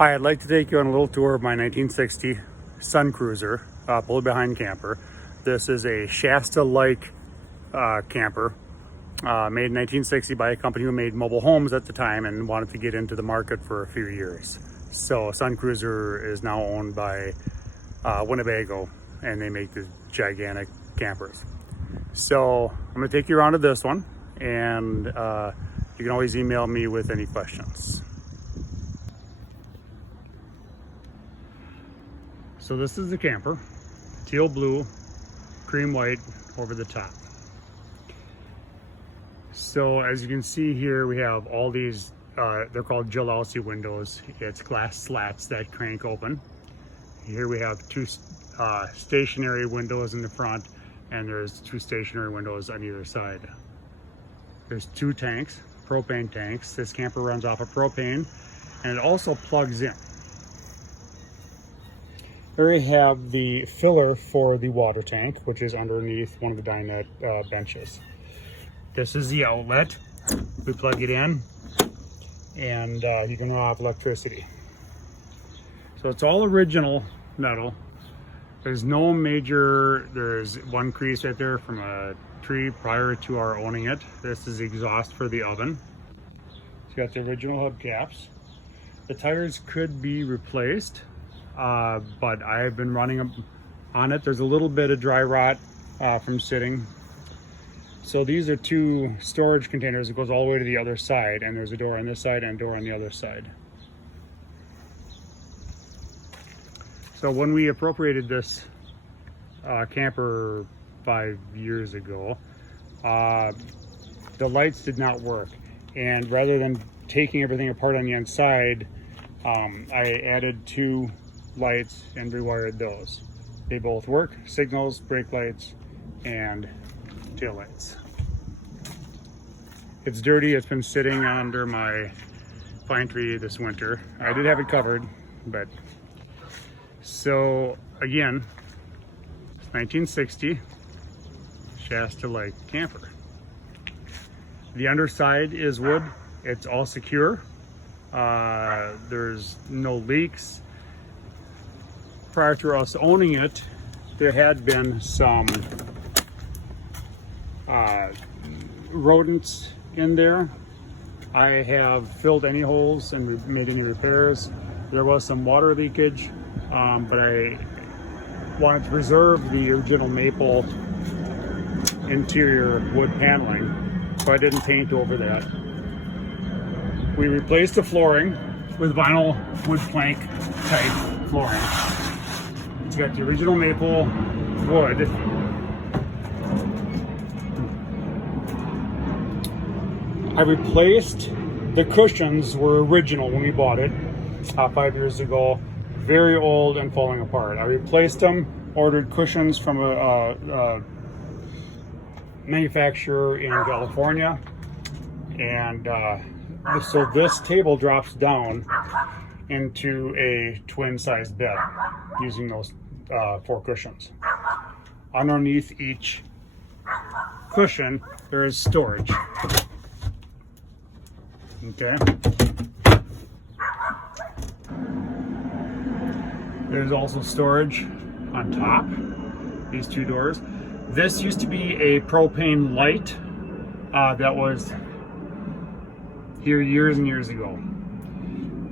Hi, I'd like to take you on a little tour of my 1960 SunCruiser pulled behind camper. This is a Shasta-like camper made in 1960 by a company who made mobile homes at the time and wanted to get into the market for a few years. So SunCruiser is now owned by Winnebago, and they make these gigantic campers. So I'm going to take you around to this one, and you can always email me with any questions. So this is the camper, teal blue, cream white over the top. So as you can see here, we have all these, they're called jalousie windows. It's glass slats that crank open. Here we have two stationary windows in the front, and there's two stationary windows on either side. There's two tanks, propane tanks. This camper runs off of propane, and it also plugs in. Here we have the filler for the water tank, which is underneath one of the dinette benches. This is the outlet. We plug it in, and you can run off electricity. So it's all original metal. There's no major, there's one crease right there from a tree prior to our owning it. This is the exhaust for the oven. It's got the original hubcaps. The tires could be replaced. But I've been running on it. There's a little bit of dry rot from sitting. So these are two storage containers that goes all the way to the other side, and there's a door on this side and a door on the other side. So when we appropriated this camper 5 years ago, the lights did not work, and rather than taking everything apart on the inside, I added two lights and rewired those. They both work: signals, brake lights, and tail lights. It's dirty. It's been sitting under my pine tree this winter. I did have it covered, but so again, 1960 Shasta-like camper. The underside is wood. It's all secure. There's no leaks. Prior to us owning it, there had been some rodents in there. I have filled any holes and made any repairs. There was some water leakage, but I wanted to preserve the original maple interior wood paneling, so I didn't paint over that. We replaced the flooring with vinyl wood plank type flooring. It's got the original maple wood. I replaced the cushions, were original when we bought it 5 years ago, very old and falling apart. I replaced them, ordered cushions from a manufacturer in California, and so this table drops down into a twin-sized bed using those 4 cushions. Underneath each cushion, there is storage. Okay. There's also storage on top, these 2 doors. This used to be a propane light that was here years and years ago.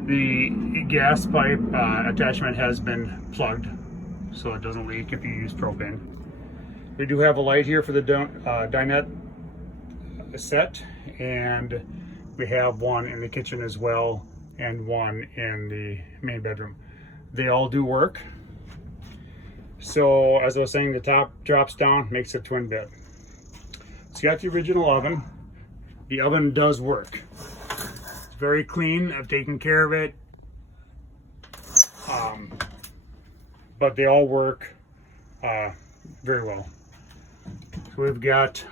The gas pipe attachment has been plugged, so it doesn't leak if you use propane. We do have a light here for the dinette set, and we have one in the kitchen as well, and one in the main bedroom. They all do work. So as I was saying, the top drops down, makes a twin bed. It's got the original oven. The oven does work. It's very clean. I've taken care of it. But they all work very well. So we've got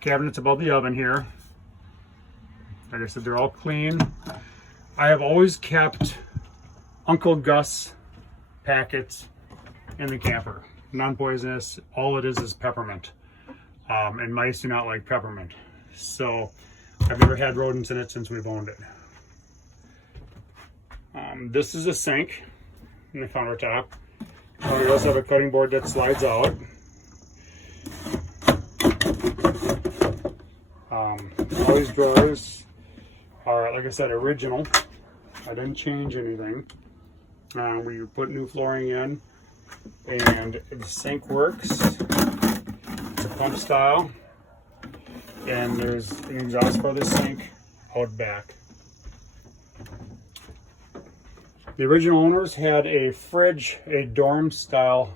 cabinets above the oven here. Like I said, they're all clean. I have always kept Uncle Gus packets in the camper. Non-poisonous. All it is peppermint. And mice do not like peppermint. So I've never had rodents in it since we've owned it. This is a sink in the countertop. We also have a cutting board that slides out. All these drawers are, like I said, original. I didn't change anything. We put new flooring in, and the sink works. It's a pump style, and there's an exhaust for the sink out back. The original owners had a fridge, a dorm style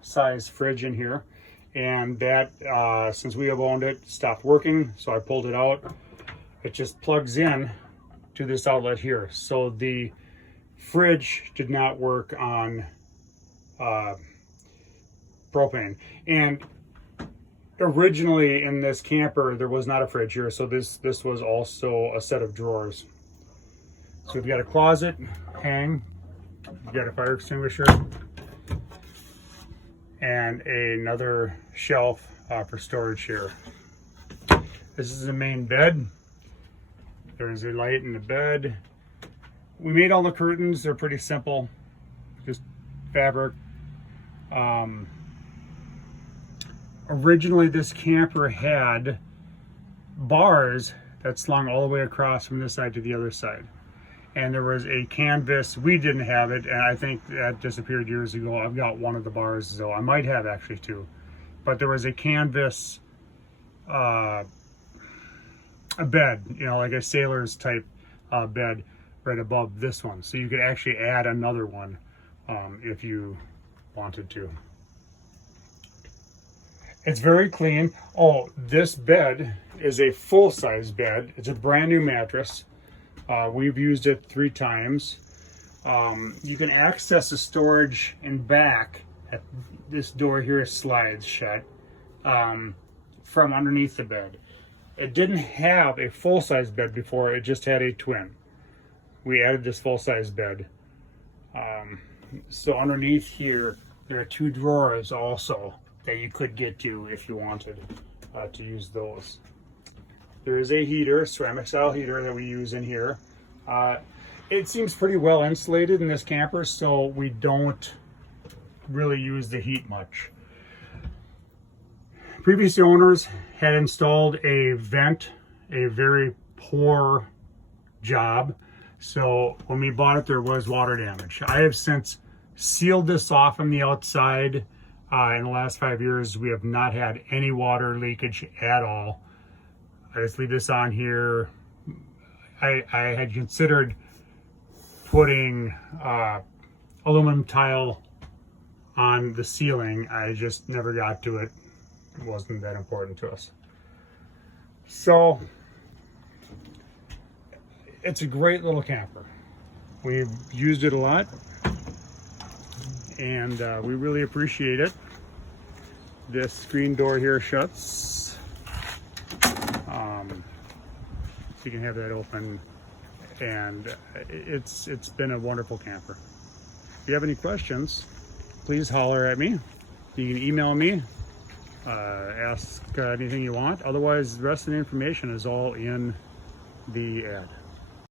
size fridge in here, and that since we have owned it, stopped working, so I pulled it out. It just plugs in to this outlet here. So the fridge did not work on propane. And originally in this camper, there was not a fridge here, so this was also a set of drawers. So we've got a closet, hang, we've got a fire extinguisher, and another shelf for storage here. This is the main bed. There's a light in the bed. We made all the curtains. They're pretty simple, just fabric. Originally, this camper had bars that slung all the way across from this side to the other side. And there was a canvas. We didn't have it, and I think that disappeared years ago. I've got one of the bars, so I might have actually two. But there was a canvas a bed, you know, like a sailor's type bed right above this one. So you could actually add another one if you wanted to. It's very clean. Oh, this bed is a full-size bed. It's a brand new mattress. We've used it 3 times. You can access the storage in back. This door here slides shut from underneath the bed. It didn't have a full-size bed before. It just had a twin. We added this full-size bed. So underneath here, there are 2 drawers also that you could get to if you wanted to use those. There is a heater, ceramic style heater that we use in here. It seems pretty well insulated in this camper, so we don't really use the heat much. Previous owners had installed a vent, a very poor job. So when we bought it, there was water damage. I have since sealed this off from the outside. In the last 5 years, we have not had any water leakage at all. I just leave this on here. I had considered putting aluminum tile on the ceiling. I just never got to it. It wasn't that important to us. So it's a great little camper. We've used it a lot, and we really appreciate it. This screen door here shuts. So you can have that open, and it's been a wonderful camper. If you have any questions, please holler at me. You can email me, ask anything you want. Otherwise, the rest of the information is all in the ad.